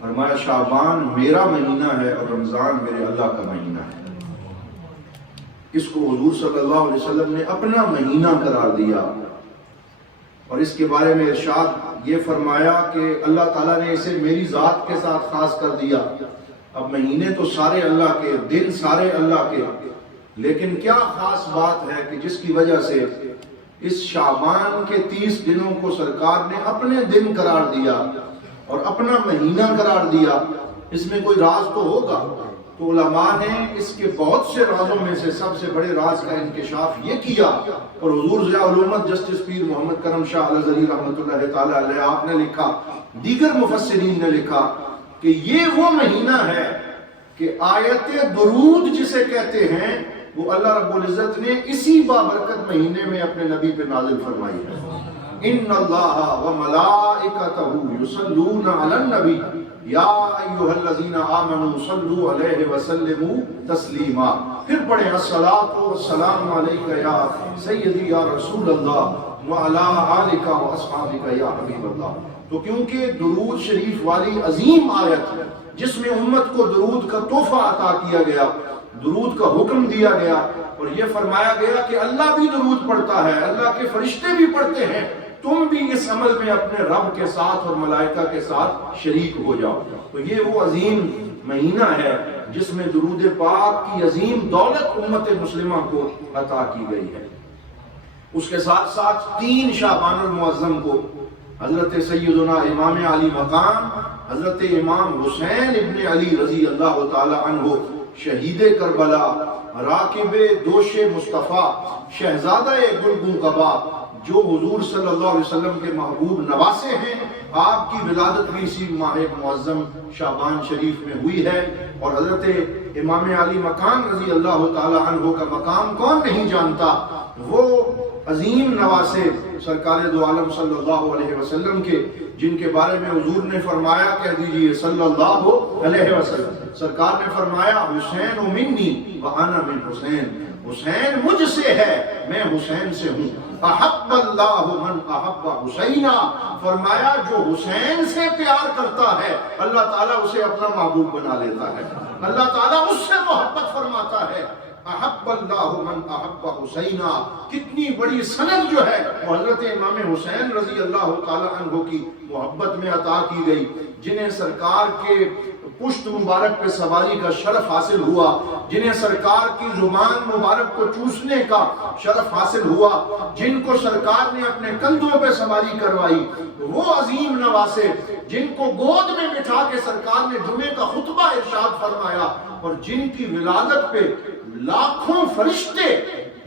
فرمایا شعبان میرا مہینہ ہے اور رمضان میرے اللہ کا مہینہ ہے۔ اس کو حضور صلی اللہ علیہ وسلم نے اپنا مہینہ قرار دیا، اور اس کے بارے میں ارشاد یہ فرمایا کہ اللہ تعالیٰ نے اسے میری ذات کے ساتھ خاص کر دیا۔ اب مہینے تو سارے اللہ کے، دن سارے اللہ کے، لیکن کیا خاص بات ہے کہ جس کی وجہ سے اس شعبان کے 30 دنوں کو سرکار نے اپنے دن قرار دیا اور اپنا مہینہ قرار دیا؟ اس میں کوئی راز تو ہوگا۔ تو علماء نے اس کے بہت سے رازوں میں سے سب سے بڑے راز کا انکشاف یہ کیا، اور حضور ضیاء الامت جسٹس پیر محمد کرم شاہ الازہری رحمۃ اللہ تعالی علیہ آپ نے لکھا، دیگر مفسرین نے لکھا کہ یہ وہ مہینہ ہے کہ آیت درود جسے کہتے ہیں وہ اللہ رب العزت نے اسی بابرکت مہینے میں اپنے نبی پہ نازل فرمائی ہے۔ ان اللہ وملائکتہ یصلون علی النبی یا ایھا الذین آمنوا صلوا علیہ وسلموا تسلیما۔ پھر پڑھیں الصلاۃ والسلام علیک یا سیدی یا رسول اللہ وعلی آلک واصحابک یا حبیب اللہ۔ تو کیونکہ درود شریف والی عظیم آیت ہے جس میں امت کو درود کا تحفہ عطا کیا گیا، درود کا حکم دیا گیا، اور یہ فرمایا گیا کہ اللہ بھی درود پڑھتا ہے، اللہ کے فرشتے بھی پڑھتے ہیں، تم بھی اس عمل میں اپنے رب کے ساتھ اور ملائکہ کے ساتھ شریک ہو جاؤ۔ تو یہ وہ عظیم مہینہ ہے جس میں درود پاک کی عظیم دولت امت مسلمہ کو عطا کی گئی ہے۔ اس کے ساتھ ساتھ 3 شعبان المعظم کو حضرت سیدنا امام علی مقام حضرت امام حسین ابن علی رضی اللہ تعالی عنہ شہید کربلا، راکب دوش مصطفیٰ، شہزادہ گلگوں قبا، جو حضور صلی اللہ علیہ وسلم کے محبوب نواسے ہیں، آپ کی ولادت بھی اسی ماہ معظم شعبان شریف میں ہوئی ہے۔ اور حضرت امام علی مقام رضی اللہ تعالی عنہ کا مقام کون نہیں جانتا؟ وہ عظیم نواسے سرکار دو عالم صلی اللہ علیہ وسلم کے، جن کے بارے میں حضور نے فرمایا، کہہ دیجئے صلی اللہ علیہ وسلم، سرکار نے فرمایا حسین منی وانا من حسین، حسین مجھ سے ہے، میں حسین سے ہوں۔ احب اللہ من احب حسینا، فرمایا جو حسین سے پیار کرتا ہے اللہ تعالیٰ اسے اپنا محبوب بنا لیتا ہے، اللہ تعالیٰ اس سے محبت فرماتا ہے۔ احب اللہ من احب حسینا، کتنی بڑی سند جو ہے وہ حضرت امام حسین رضی اللہ تعالی عنہ کی محبت میں عطا کی گئی، جنہیں سرکار کے پشت مبارک پہ سواری کا شرف حاصل ہوا، جنہیں سرکار کی زبان مبارک کو چوسنے کا شرف حاصل ہوا، جن کو سرکار نے اپنے کندھوں پہ سواری کروائی، وہ عظیم نواسے جن کو گود میں بٹھا کے سرکار نے جمعے کا خطبہ ارشاد فرمایا، اور جن کی ولادت پہ لاکھوں فرشتے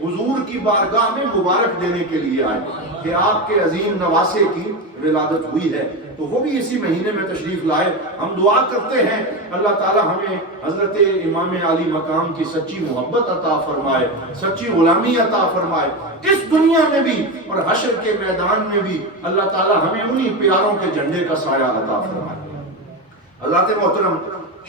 حضور کی بارگاہ میں مبارک دینے کے لیے آئے کہ آپ کے عظیم نواسے کی ولادت ہوئی ہے، تو وہ بھی اسی مہینے میں تشریف لائے۔ ہم دعا کرتے ہیں اللہ تعالی ہمیں حضرت امام علی مقام کی سچی محبت عطا فرمائے، سچی غلامی عطا فرمائے، اس دنیا میں بھی اور حشر کے میدان میں بھی اللہ تعالی ہمیں انہی پیاروں کے جھنڈے کا سایہ عطا فرمائے۔ حضرات محترم،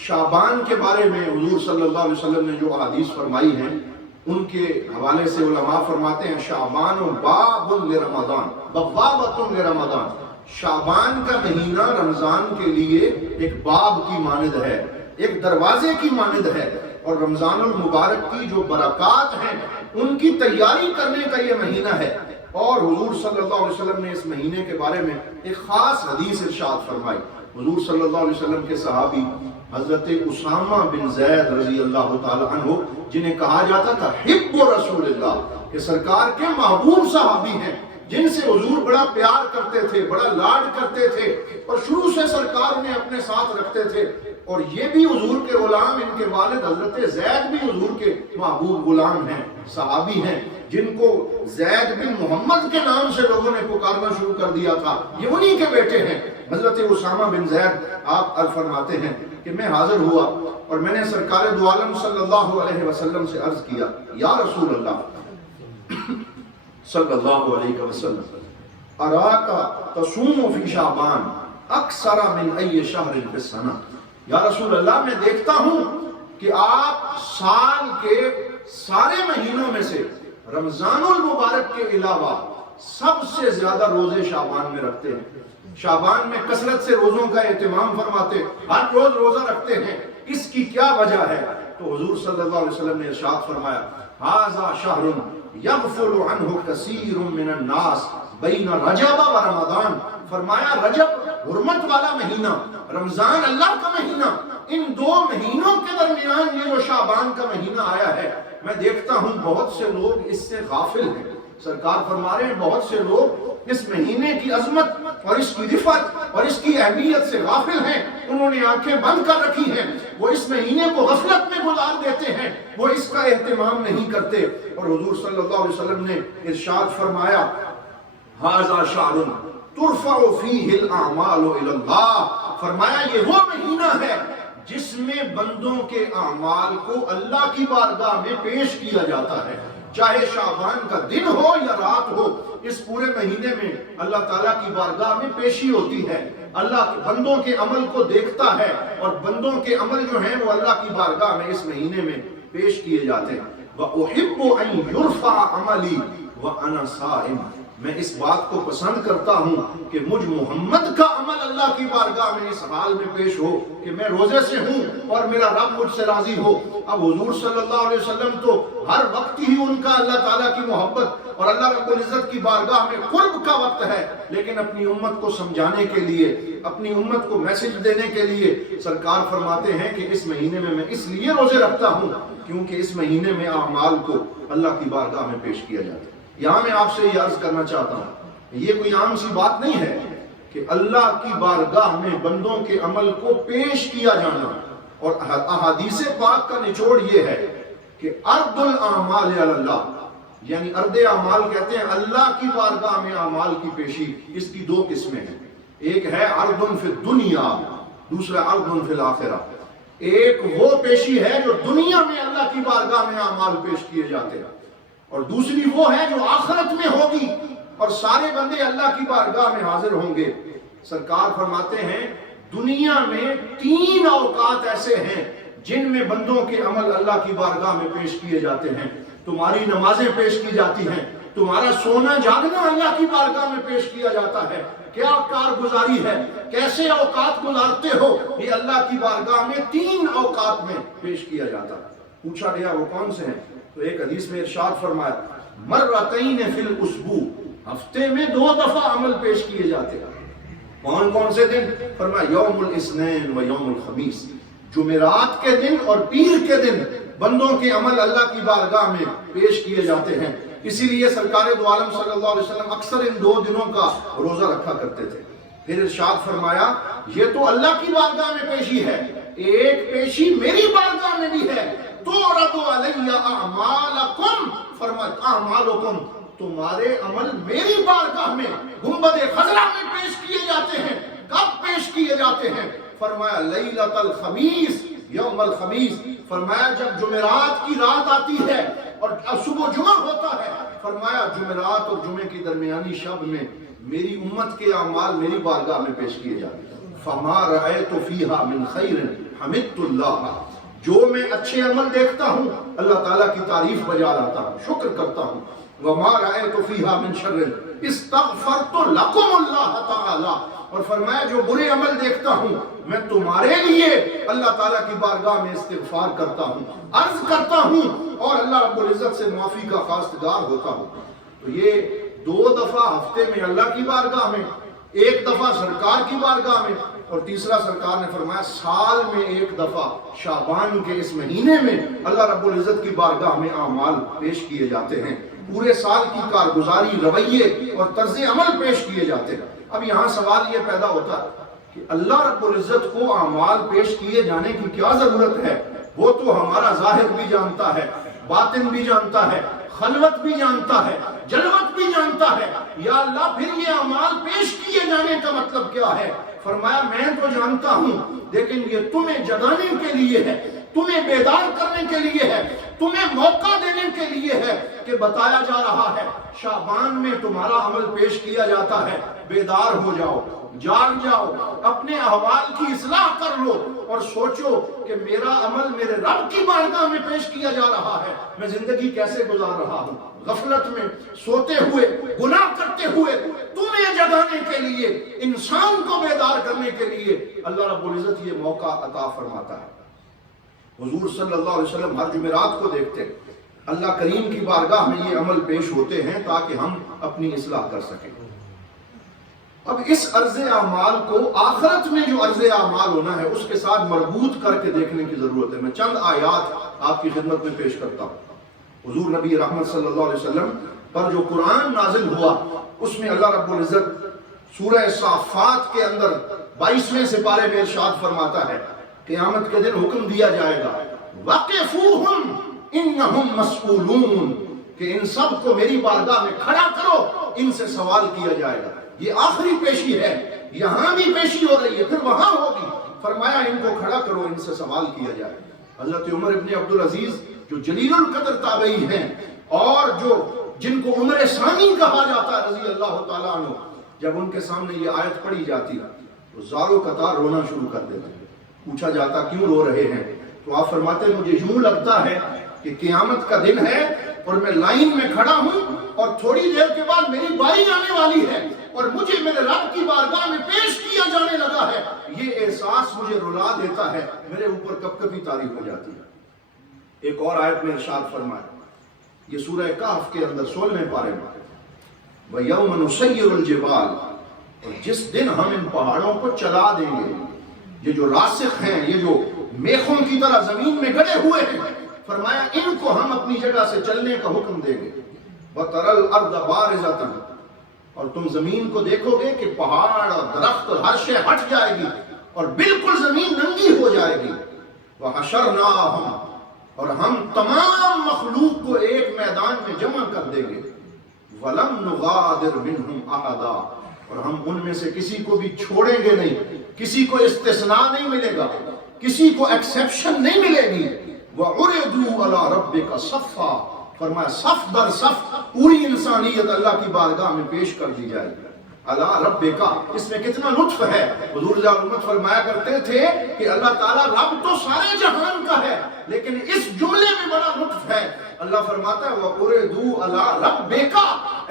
شعبان کے بارے میں حضور صلی اللہ علیہ وسلم نے جو احادیث فرمائی ہیں ان کے حوالے سے علماء فرماتے ہیں شعبان باب لرمضان، بوابۃ لرمضان، شعبان کا مہینہ رمضان کے لیے ایک باب کی مانند ہے، ایک دروازے کی مانند ہے، اور رمضان المبارک کی جو برکات ہیں ان کی تیاری کرنے کا یہ مہینہ ہے۔ اور حضور صلی اللہ علیہ وسلم نے اس مہینے کے بارے میں ایک خاص حدیث ارشاد فرمائی۔ حضور صلی اللہ علیہ وسلم کے صحابی حضرت اسامہ بن زید رضی اللہ تعالی عنہ، جنہیں کہا جاتا تھا حب رسول اللہ، کہ سرکار کے محبوب صحابی ہیں، جن سے حضور بڑا پیار کرتے تھے، بڑا لاڈ کرتے تھے، اور شروع سے سرکار انہیں اپنے ساتھ رکھتے تھے، اور یہ بھی حضور کے غلام، ان کے والد حضرت زید بھی حضور کے محبوب غلام ہیں، صحابی ہیں، جن کو زید بن محمد کے نام سے لوگوں نے پکارنا شروع کر دیا تھا، یہ انہی کے بیٹے ہیں حضرت اسامہ بن زید۔ آپ فرماتے ہیں کہ میں حاضر ہوا اور میں نے سرکار دو عالم صلی اللہ علیہ وسلم سے عرض کیا، یا رسول اللہ صلی اللہ علیہ وسلم، اراکا تصوم فی شعبان اکثر من ای شہر فی السنہ، یا رسول اللہ میں دیکھتا ہوں کہ آپ سال کے سارے مہینوں میں سے رمضان المبارک کے علاوہ سب سے زیادہ روزے شعبان میں رکھتے ہیں۔ شعبان میں کثرت سے روزوں کا اہتمام فرماتے، ہر روز روزہ رکھتے ہیں، اس کی کیا وجہ ہے؟ تو حضور صلی اللہ علیہ وسلم نے ارشاد فرمایا ھذا شہر یغفل عنہ کثیر من الناس بین رجب و رمضان، فرمایا رجب حرمت والا مہینہ، رمضان اللہ کا مہینہ، ان دو مہینوں کے درمیان یہ جو شعبان کا مہینہ آیا ہے، میں دیکھتا ہوں بہت سے لوگ اس سے غافل ہیں۔ سرکار فرما رہے ہیں بہت سے لوگ اس مہینے کی عظمت اور اس کی رفعت اور اس کی اہمیت سے غافل ہیں، انہوں نے آنکھیں بند کر رکھی ہیں، وہ اس مہینے کو غفلت میں گزار دیتے ہیں، وہ اس کا اہتمام نہیں کرتے۔ اور حضور صلی اللہ علیہ وسلم نے ارشاد فرمایا ھذا شہر ترفع فیہ الاعمال الی اللہ، فرمایا یہ وہ مہینہ ہے جس میں بندوں کے اعمال کو اللہ کی بارگاہ میں پیش کیا جاتا ہے، چاہے شعبان کا دن ہو یا رات ہو، اس پورے مہینے میں اللہ تعالیٰ کی بارگاہ میں پیشی ہوتی ہے، اللہ بندوں کے عمل کو دیکھتا ہے، اور بندوں کے عمل جو ہیں وہ اللہ کی بارگاہ میں اس مہینے میں پیش کیے جاتے ہیں۔ وَأُحِبُّ أَن يُرْفَعَ عَمَلِي وَأَنَا صَائِمٌ، میں اس بات کو پسند کرتا ہوں کہ مجھ محمد کا عمل اللہ کی بارگاہ میں اس حال میں پیش ہو کہ میں روزے سے ہوں اور میرا رب مجھ سے راضی ہو۔ اب حضور صلی اللہ علیہ وسلم تو ہر وقت ہی ان کا اللہ تعالیٰ کی محبت اور اللہ رب العزت کی بارگاہ میں قرب کا وقت ہے، لیکن اپنی امت کو سمجھانے کے لیے، اپنی امت کو میسج دینے کے لیے سرکار فرماتے ہیں کہ اس مہینے میں اس لیے روزے رکھتا ہوں کیونکہ اس مہینے میں اعمال کو اللہ کی بارگاہ میں پیش کیا جاتا ہے۔ یہاں میں آپ سے یہ عرض کرنا چاہتا ہوں، یہ کوئی عام سی بات نہیں ہے کہ اللہ کی بارگاہ میں بندوں کے عمل کو پیش کیا جانا، اور احادیث پاک کا نچوڑ یہ ہے کہ عرض الاعمال علی اللہ، یعنی عرض اعمال کہتے ہیں اللہ کی بارگاہ میں اعمال کی پیشی، اس کی دو قسمیں ہیں، ایک ہے عرض فی الدنیا، دوسرا عرض فی الآخرہ۔ ایک وہ پیشی ہے جو دنیا میں اللہ کی بارگاہ میں اعمال پیش کیے جاتے ہیں، اور دوسری وہ ہے جو آخرت میں ہوگی اور سارے بندے اللہ کی بارگاہ میں حاضر ہوں گے۔ سرکار فرماتے ہیں دنیا میں 3 اوقات ایسے ہیں جن میں بندوں کے عمل اللہ کی بارگاہ میں پیش کیے جاتے ہیں، تمہاری نمازیں پیش کی جاتی ہیں، تمہارا سونا جاگنا اللہ کی بارگاہ میں پیش کیا جاتا ہے، کیا کارگزاری ہے، کیسے اوقات گزارتے ہو، یہ اللہ کی بارگاہ میں 3 اوقات میں پیش کیا جاتا ہے۔ پوچھا گیا وہ کون سے ہیں؟ تو ایک حدیث میں ارشاد فرمایا مرتین فی الاسبوع، ہفتے میں 2 دفعہ عمل پیش کیے جاتے ہیں۔ کون کون سے دن؟ فرمایا یوم الاثنین و یوم الخمیس، جمعرات کے دن اور پیر کے دن بندوں کے عمل اللہ کی بارگاہ میں پیش کیے جاتے ہیں۔ اسی لیے سرکار دو عالم صلی اللہ علیہ وسلم اکثر ان 2 دنوں کا روزہ رکھا کرتے تھے۔ پھر ارشاد فرمایا یہ تو اللہ کی بارگاہ میں پیشی ہے، ایک پیشی میری بارگاہ میں بھی ہے، تُعْرَضُ عَلَيَّ أَعْمَالَكُمْ، فرمایا اعمالکم، تمہارے عمل میری بارگاہ میں گنبد خضرا میں پیش کیے جاتے ہیں۔ کب پیش کیے جاتے ہیں؟ فرمایا لیلۃ الخمیس، یوم الخمیس، فرمایا جب جمعرات کی رات آتی ہے اور صبح جمعہ ہوتا ہے، فرمایا جمعرات اور جمعے کی درمیانی شب میں میری امت کے اعمال میری بارگاہ میں پیش کیے جاتے ہیں۔ فما رأیت فیہا من خیر حمدت اللہ، جو میں اچھے عمل دیکھتا ہوں اللہ تعالیٰ کی تعریف بجا لاتا ہوں، شکر کرتا ہوں۔ وما رأیت فیہا من شر استغفرت لکم اللہ تعالی، اور فرمایا جو برے عمل دیکھتا ہوں میں تمہارے لیے اللہ تعالیٰ کی بارگاہ میں استغفار کرتا ہوں، عرض کرتا ہوں، اور اللہ رب العزت سے معافی کا خواستگار ہوتا ہوں۔ تو یہ 2 دفعہ ہفتے میں اللہ کی بارگاہ میں، 1 دفعہ سرکار کی بارگاہ میں، اور تیسرا سرکار نے فرمایا سال میں 1 دفعہ شعبان کے اس مہینے میں اللہ رب العزت کی بارگاہ میں اعمال پیش کیے جاتے ہیں، پورے سال کی کارگزاری، رویے اور طرز عمل پیش کیے جاتے ہیں۔ اب یہاں سوال یہ پیدا ہوتا ہے کہ اللہ رب العزت کو اعمال پیش کیے جانے کی کیا ضرورت ہے؟ وہ تو ہمارا ظاہر بھی جانتا ہے، باطن بھی جانتا ہے، خلوت بھی جانتا ہے، جلوت بھی جانتا ہے، یا اللہ پھر یہ اعمال پیش کیے جانے کا مطلب کیا ہے؟ فرمایا میں تو جانتا ہوں، لیکن یہ تمہیں جگانے کے لیے ہے، تمہیں بیدار کرنے کے لیے ہے، تمہیں موقع دینے کے لیے ہے کہ بتایا جا رہا ہے شعبان میں تمہارا عمل پیش کیا جاتا ہے، بیدار ہو جاؤ، جاگ جاؤ، اپنے احوال کی اصلاح کر لو اور سوچو کہ میرا عمل میرے رب کی بارگاہ میں پیش کیا جا رہا ہے، میں زندگی کیسے گزار رہا ہوں، غفلت میں، سوتے ہوئے، گناہ کرتے ہوئے، تمہیں جگانے کے لیے، انسان کو بیدار کرنے کے لیے اللہ رب العزت یہ موقع عطا فرماتا ہے۔ حضور صلی اللہ علیہ وسلم ہر جمعرات کو دیکھتے، اللہ کریم کی بارگاہ میں یہ عمل پیش ہوتے ہیں تاکہ ہم اپنی اصلاح کر سکیں۔ اب اس عرض اعمال کو آخرت میں جو عرض اعمال ہونا ہے اس کے ساتھ مربوط کر کے دیکھنے کی ضرورت ہے۔ میں چند آیات آپ کی خدمت میں پیش کرتا ہوں۔ حضور نبی رحمت صلی اللہ علیہ وسلم پر جو قرآن نازل ہوا اس میں اللہ رب العزت سورہ صافات کے اندر 22ویں سپارے میں ارشاد فرماتا ہے، قیامت کے دن حکم دیا جائے گا وَقِفُوهُمْ إِنَّهُمْ مَسْئُولُونَ، کہ ان سب کو میری بارگاہ میں کھڑا کرو، ان سے سوال کیا جائے گا۔ یہ آخری پیشی ہے، یہاں بھی پیشی ہو رہی ہے، پھر وہاں ہوگی۔ فرمایا ان کو کھڑا کرو، ان سے سوال کیا جائے گا۔ حضرت عمر ابن عبدالعزیز جو جلیل القدر تابعی ہیں اور جن کو عمر ثانی کہا جاتا ہے رضی اللہ تعالیٰ عنہ، جب ان کے سامنے یہ آیت پڑھی جاتی تو زارو قطار رونا شروع کر دیتے۔ پوچھا جاتا کیوں رو رہے ہیں تو آپ فرماتے مجھے یوں لگتا ہے کہ قیامت کا دن ہے اور میں لائن میں کھڑا ہوں اور تھوڑی دیر کے بعد میری باری آنے والی ہے اور مجھے میرے رب کی بارگاہ میں پیش کیا جانے لگا ہے۔ یہ احساس مجھے رلا دیتا ہے، میرے اوپر کب کبھی طاری ہو جاتی ہے۔ ایک اور آیت میں ارشاد فرمایا، یہ سورہ کہف کے اندر 16ویں پارے میں، وَيَوْمَ نُسَيِّرُ الْجِبَالَ، اور جس دن ہم ان پہاڑوں کو چلا دیں گے، یہ جو راسخ ہیں، یہ جو میخوں کی طرح زمین میں گڑے ہوئے ہیں، فرمایا ان کو ہم اپنی جگہ سے چلنے کا حکم دیں گے۔ وَتَرَى الْأَرْضَ بَارِزَةً، اور تم زمین کو دیکھو گے کہ پہاڑ اور درخت اور ہر شے ہٹ جائے گی اور بالکل زمین ننگی ہو جائے گی۔ وَحَشَرْنَاهُمْ، اور ہم تمام مخلوق کو ایک میدان میں جمع کر دیں گے۔ وَلَمْ نُغَادِرْ مِنْهُمْ أَحَدًا، اور ہم ان میں سے کسی کو بھی چھوڑیں گے نہیں، کسی کو استثناء نہیں ملے گا، کسی کو ایکسیپشن نہیں ملے گی۔ وَعُرِضُوا عَلَىٰ رَبِّكَ صَفًّا، فرمایا صف در صف پوری انسانیت اللہ کی بارگاہ میں پیش کر دی جائے گی۔ عَلَىٰ رَبِّكَ، اس میں کتنا لطف ہے۔ حضور صلی اللہ علیہ وسلم فرمایا کرتے تھے کہ اللہ تعالیٰ رب تو سارے جہان کا ہے، لیکن اس جملے میں بڑا لطف ہے۔ اللہ فرماتا ہے وَعُرِضُوا عَلَىٰ رَبِّكَ،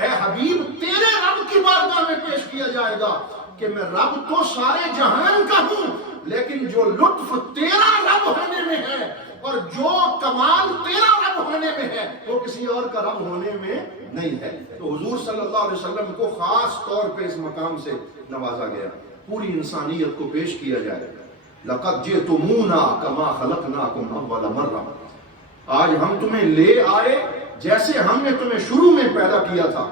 اے حبیب تیرے رب کی بارگاہ میں پیش کیا جائے گا کہ میں رب تو سارے جہان کا ہوں، لیکن جو لطف تیرا رب ہونے میں ہے اور جو کمال تیرا رب ہونے میں ہے وہ کسی اور کا رب ہونے میں نہیں ہے۔ تو حضور صلی اللہ علیہ وسلم کو خاص طور پہ اس مقام سے نوازا گیا، پوری انسانیت کو پیش کیا جائے گا۔ لَقَدْ جِئْتُمُونَا كَمَا خَلَقْنَاكُمْ أَوَّلَ مَرَّةٍ، آج ہم تمہیں لے آئے جیسے ہم نے تمہیں شروع میں پیدا کیا تھا۔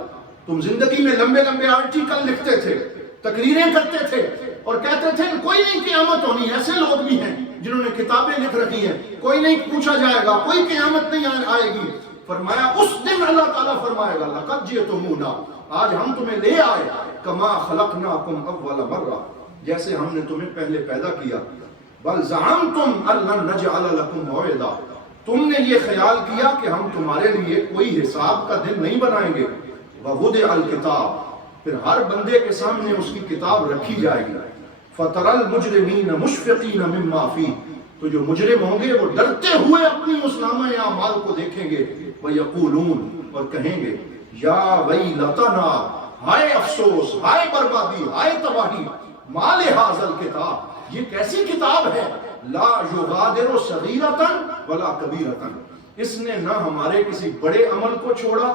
تم زندگی میں لمبے لمبے آرٹیکل لکھتے تھے، تقریریں کرتے تھے اور کہتے تھے کوئی نہیں قیامت ہونی، ایسے لوگ بھی ہیں جنہوں نے کتابیں لکھ رکھی ہیں، کوئی نہیں پوچھا جائے گا، کوئی قیامت نہیں آئے گی۔ فرمایا اس دن اللہ تعالیٰ فرمائے گا لَقَدْ جِئْتُمُونَا، آج ہم تمہیں لے آئے كَمَا خَلَقْنَاكُمْ أَوَّلَ مَرَّةٍ، جیسے ہم نے تمہیں پہلے پیدا کیا۔ بَلْ زَعَمْتُمْ أَن لَّن نَّجْعَلَ لَكُمْ مَوْعِدًا، تم نے یہ خیال کیا کہ ہم تمہارے لیے کوئی حساب کا دن نہیں بنائیں گے۔ وَوُضِعَ الْكِتَابُ، پھر ہر بندے کے سامنے اس کی کتاب رکھی جائے گی۔ فَتَرَى الْمُجْرِمِينَ مُشْفِقِينَ مِمَّا فِيهِ، تو جو مجرم ہوں گے وہ ڈرتے ہوئے اپنی اس نامہ اعمال کو دیکھیں گے۔ وَيَقُولُونَ، اور کہیں گے یا وَيْلَتَنَا، ہائے افسوس، ہائے بربادی، ہائے تباہی، مَا لِهَٰذَا الْكِتَابِ، یہ کیسی کتاب ہے، لَا يُغَادِرُ صَغِيرَةً وَلَا كَبِيرَةً، اس نے نہ ہمارے کسی بڑے عمل کو چھوڑا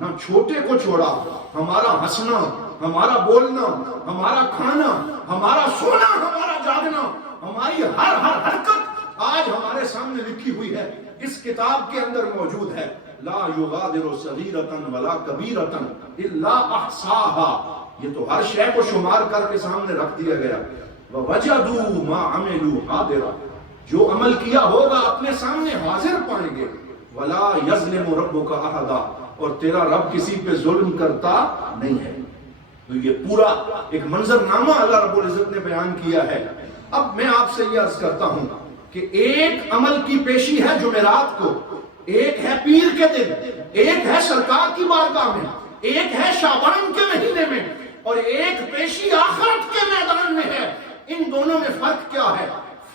نہ چھوٹے کو چھوڑا، ہمارا ہنسنا، ہمارا بولنا، ہمارا کھانا، ہمارا سونا، ہمارا جاگنا، ہماری ہر حرکت آج ہمارے سامنے لکھی ہوئی ہے، اس کتاب کے اندر موجود ہے۔ لا یغادر صغیرۃ ولا کبیرۃ الا احصاها، یہ تو ہر شے کو شمار کر کے سامنے رکھ دیا گیا۔ ووجدوا ما عملوا حاضرا، جو عمل کیا ہوگا اپنے سامنے حاضر پائیں گے۔ ولا یظلم ربک احدا، اور تیرا رب کسی پہ ظلم کرتا نہیں ہے۔ تو یہ پورا ایک منظرنامہ اللہ رب العزت نے بیان کیا ہے۔ اب میں آپ سے یہ عرض کرتا ہوں کہ ایک عمل کی پیشی ہے جمعرات کو، ایک ہے پیر کے دن، ایک ہے سرکار کی بارگاہ میں، ایک ہے شعبان کے مہینے میں، اور ایک پیشی آخرت کے میدان میں ہے۔ ان دونوں میں فرق کیا ہے؟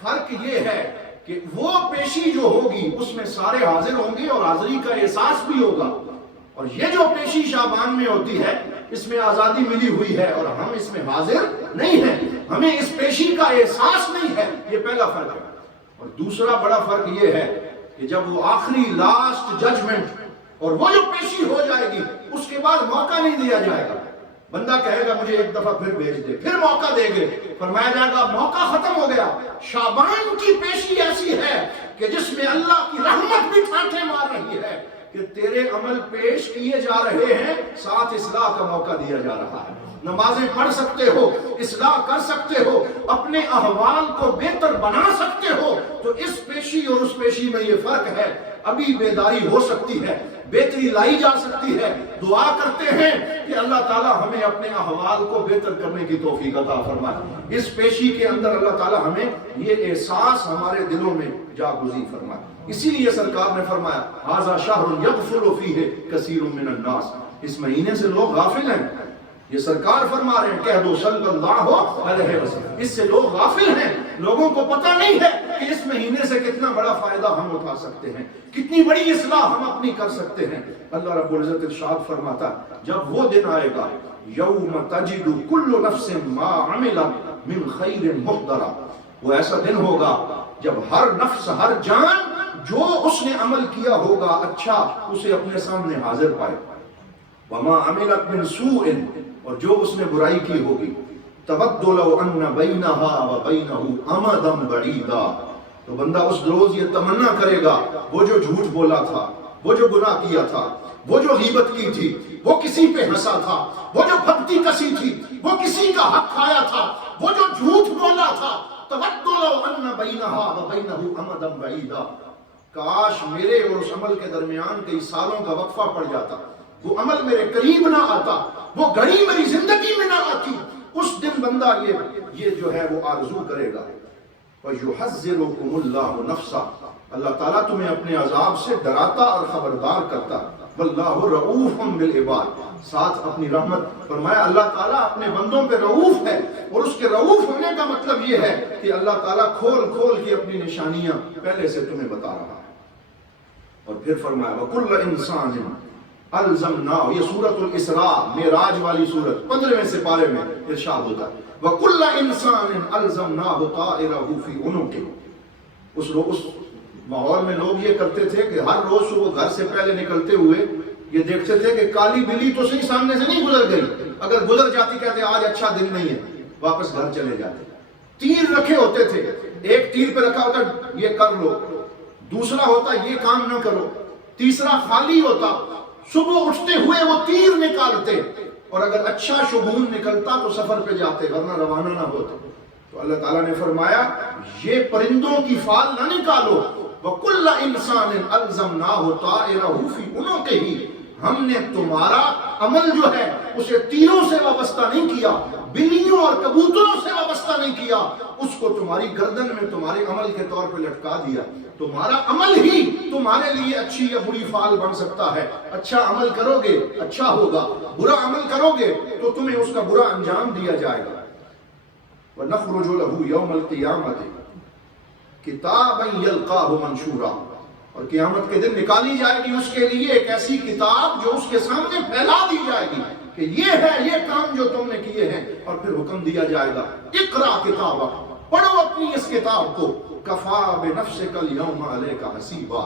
فرق یہ ہے کہ وہ پیشی جو ہوگی اس میں سارے حاضر ہوں گے اور حاضری کا احساس بھی ہوگا، اور یہ جو پیشی شعبان میں ہوتی ہے اس میں آزادی ملی ہوئی ہے اور ہم اس میں حاضر نہیں ہیں، ہمیں اس پیشی کا احساس نہیں ہے، یہ پہلا فرق ہے۔ اور دوسرا بڑا فرق یہ ہے کہ جب وہ آخری لاسٹ ججمنٹ اور وہ جو پیشی ہو جائے گی، اس کے بعد موقع نہیں دیا جائے گا۔ بندہ کہے گا مجھے ایک دفعہ پھر بھیج دے، پھر موقع دے گے، فرمایا جائے گا موقع ختم ہو گیا۔ شعبان کی پیشی ایسی ہے کہ جس میں اللہ کی رحمت بھی ٹھانٹے مار رہی ہے کہ تیرے عمل پیش کیے جا رہے ہیں، ساتھ اصلاح کا موقع دیا جا رہا ہے۔ نمازیں پڑھ سکتے ہو، اصلاح کر سکتے ہو، اپنے احوال کو بہتر بنا سکتے ہو۔ تو اس پیشی اور اس پیشی میں یہ فرق ہے، ابھی بیداری ہو سکتی ہے، بہتری لائی جا سکتی ہے۔ دعا کرتے ہیں کہ اللہ تعالیٰ ہمیں اپنے احوال کو بہتر کرنے کی توفیق عطا فرمائے۔ اس پیشی کے اندر اللہ تعالیٰ ہمیں یہ احساس ہمارے دلوں میں جاگزین فرمائے۔ اسی لیے سرکار نے فرمایا ھذا شہر یغفل فیہ کثیر من الناس، اس مہینے سے لوگ غافل ہیں۔ یہ سرکار فرما رہے ہیں، کہہ دو صلی اللہ علیہ وسلم، اس سے لوگ غافل ہیں، لوگوں کو پتہ نہیں ہے کہ اس مہینے سے کتنا بڑا فائدہ ہم اٹھا سکتے ہیں، کتنی بڑی اصلاح ہم اپنی کر سکتے ہیں۔ اللہ رب العزت ارشاد فرماتا جب وہ دن آئے گا یوم تجد کل نفس ما عملت من خیر محضرا، وہ ایسا دن ہوگا جب ہر نفس، ہر جان جو اس نے عمل کیا ہوگا اچھا، اسے اپنے سامنے حاضر پائے۔ وما عملت من سوء، اور جو اس نے برائی کی ہوگی، تود لو ان بینہا وبینہ امدا بعیدا، تو بندہ اس روز یہ تمنا کرے گا وہ جو جھوٹ بولا تھا، وہ جو گناہ کیا تھا، وہ جو غیبت کی تھی، وہ کسی پہ ہنسا تھا، وہ جو پھپتی کسی تھی، وہ کسی کا حق کھایا تھا، وہ جو جھوٹ بولا تھا، تود لو ان بینہا وبینہ امدا بعیدا، کاش میرے اور اس عمل کے درمیان کئی سالوں کا وقفہ پڑ جاتا، وہ عمل میرے قریب نہ آتا، وہ گھڑی میری زندگی میں نہ آتی۔ اس دن بندہ یہ جو ہے وہ آرزو کرے گا۔ وَيُحَذِّرُكُمُ اللَّهُ نَفْسًا، اللہ تعالیٰ تمہیں اپنے عذاب سے ڈراتا اور خبردار کرتا۔ وَاللَّهُ رَؤُوفٌ بِالْعِبَادِ، ساتھ اپنی رحمت، فرمایا اللہ تعالیٰ اپنے بندوں پہ رؤوف ہے، اور اس کے رؤوف ہونے کا مطلب یہ ہے کہ اللہ تعالیٰ کھول کھول کے اپنی نشانیاں پہلے سے تمہیں بتا رہا ہے۔ اور پھر فرمایا وَكُلَّ إِنسَانٍ الزمناہ، یہ سورۃ الاسراء معراج والی سورت 15ویں سپارے میں ارشاد ہوتا ہے وَكُلَّ إِنسَانٍ أَلْزَمْنَاهُ طَائِرَهُ فِي عُنُقِهِ۔ اس ماحول میں لوگ یہ کرتے تھے کہ ہر روز صبح گھر سے پہلے نکلتے ہوئے یہ دیکھتے تھے کہ کالی بلی تو صحیح سامنے سے نہیں گزر گئی، اگر گزر جاتی کہتے آج اچھا دن نہیں ہے، واپس گھر چلے جاتے۔ تیر رکھے ہوتے تھے، ایک تیر پہ رکھا ہوتا یہ کر لو، دوسرا ہوتا یہ کام نہ کرو، تیسرا خالی ہوتا، صبح اٹھتے ہوئے وہ تیر نکالتے، اور اگر اچھا شگون نکلتا تو سفر پہ جاتے، ورنہ روانہ نہ ہوتے۔ تو اللہ تعالیٰ نے فرمایا یہ پرندوں کی فال نہ نکالو، وَكُلَّ إِنسَانٍ أَلْزَمْنَاهُ طَائِرَهُ فِي عُنُقِهِ، ہم نے تمہارا عمل جو ہے اسے تیروں سے وابستہ نہیں کیا، بلیوں اور کبوتروں سے وابستہ نہیں کیا، اس کو تمہاری گردن میں تمہارے عمل کے طور پہ لٹکا دیا۔ تمہارا عمل ہی تمہارے لیے اچھی یا بری فال بن سکتا ہے۔ اچھا عمل کرو گے اچھا ہوگا، برا عمل کرو گے تو تمہیں اس کا برا انجام دیا جائے گا۔ وَنَخْرُجُ لَهُ يَوْمَ الْقِيَامَةِ كِتَابًا يَلْقَاهُ مَنْشُورًا، اور قیامت کے دن نکالی جائے گی اس کے لیے ایک ایسی کتاب جو اس کے سامنے پھیلا دی جائے گی کہ یہ ہے یہ کام جو تم نے کیے ہیں، اور پھر حکم دیا جائے گا اقرأ کتابک، پڑھو اپنی اس کتاب کو، کفا بنفسک اليوم علیک حسیبا،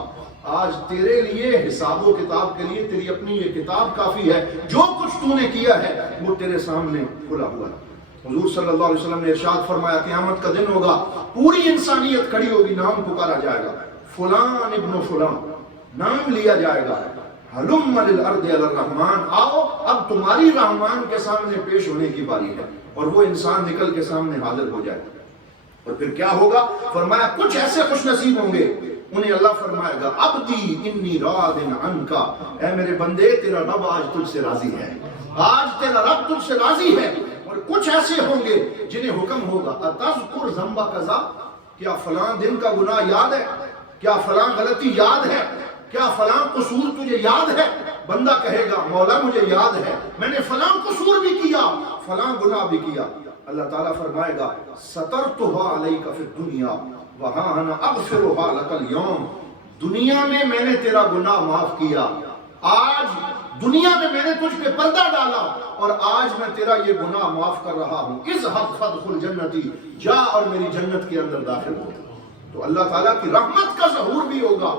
آج تیرے لیے حساب و کتاب کے لیے تیری اپنی یہ کتاب کافی ہے، جو کچھ تو نے کیا ہے وہ تیرے سامنے کھلا ہوا ہے۔ حضور صلی اللہ علیہ وسلم نے ارشاد فرمایا قیامت کا دن ہوگا، پوری انسانیت کھڑی ہوگی، نام پکارا جائے گا، فلان ابن فلان، نام لیا جائے گا، ہلم للارض علی الرحمن، آؤ اب تمہاری رحمان کے سامنے پیش ہونے کی باری ہے، اور وہ انسان نکل کے سامنے حاضر ہو جائے گا۔ اور پھر کیا ہوگا؟ فرمایا کچھ ایسے خوش نصیب ہوں گے، انہیں اللہ فرمائے گا عبدی انی راض عنکا، اے میرے بندے تیرا رب آج تجھ سے راضی ہے، آج تیرا رب تجھ سے راضی ہے۔ اور کچھ ایسے ہوں گے جنہیں حکم ہوگا اتذکر ذنب کذا، کیا فلاں دن کا گناہ یاد ہے، کیا فلاں غلطی یاد ہے، کیا فلاں قصور تجھے یاد ہے؟ بندہ کہے گا مولا مجھے یاد ہے، میں نے فلاں قصور بھی کیا، فلاں گناہ بھی کیا۔ اللہ تعالیٰ فرمائے گا سترتھا علیک فی الدنیا وہاں انا اغفرھا لک اليوم، دنیا میں میں نے تیرا گناہ معاف کیا، آج دنیا میں میں نے تجھ پہ پردہ ڈالا اور آج میں تیرا یہ گناہ معاف کر رہا ہوں، اذهب فادخل جنتی، جا اور میری جنت کے اندر داخل ہو۔ تو اللہ تعالیٰ کی رحمت کا ظہور بھی ہوگا،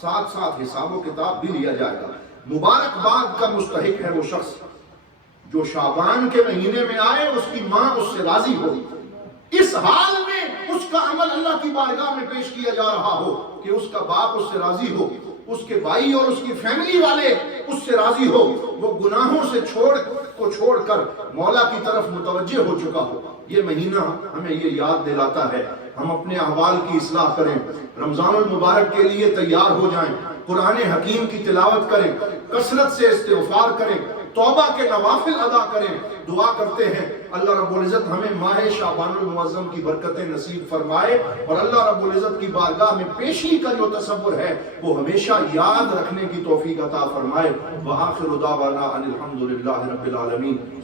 ساتھ ساتھ حساب و کتاب بھی لیا جائے گا۔ مبارکباد کا مستحق ہے وہ شخص جو شعبان کے مہینے میں آئے، اس کی ماں اس سے راضی ہو، اس حال میں اس کا عمل اللہ کی بارگاہ میں پیش کیا جا رہا ہو کہ اس کا باپ اس سے راضی ہو، اس کے بھائی اور اس کی فیملی والے اس سے راضی ہو، وہ گناہوں سے چھوڑ کر مولا کی طرف متوجہ ہو چکا ہو۔ یہ مہینہ ہمیں یہ یاد دلاتا ہے ہم اپنے احوال کی اصلاح کریں، رمضان المبارک کے لیے تیار ہو جائیں، قرآن حکیم کی تلاوت کریں، کثرت سے استغفار کریں، توبہ کے نوافل ادا کریں۔ دعا کرتے ہیں اللہ رب العزت ہمیں ماہ شعبان المعظم کی برکتیں نصیب فرمائے اور اللہ رب العزت کی بارگاہ میں پیشی کا جو تصور ہے وہ ہمیشہ یاد رکھنے کی توفیق عطا فرمائے۔ وآخر دعوانا ان الحمد للہ رب العالمین۔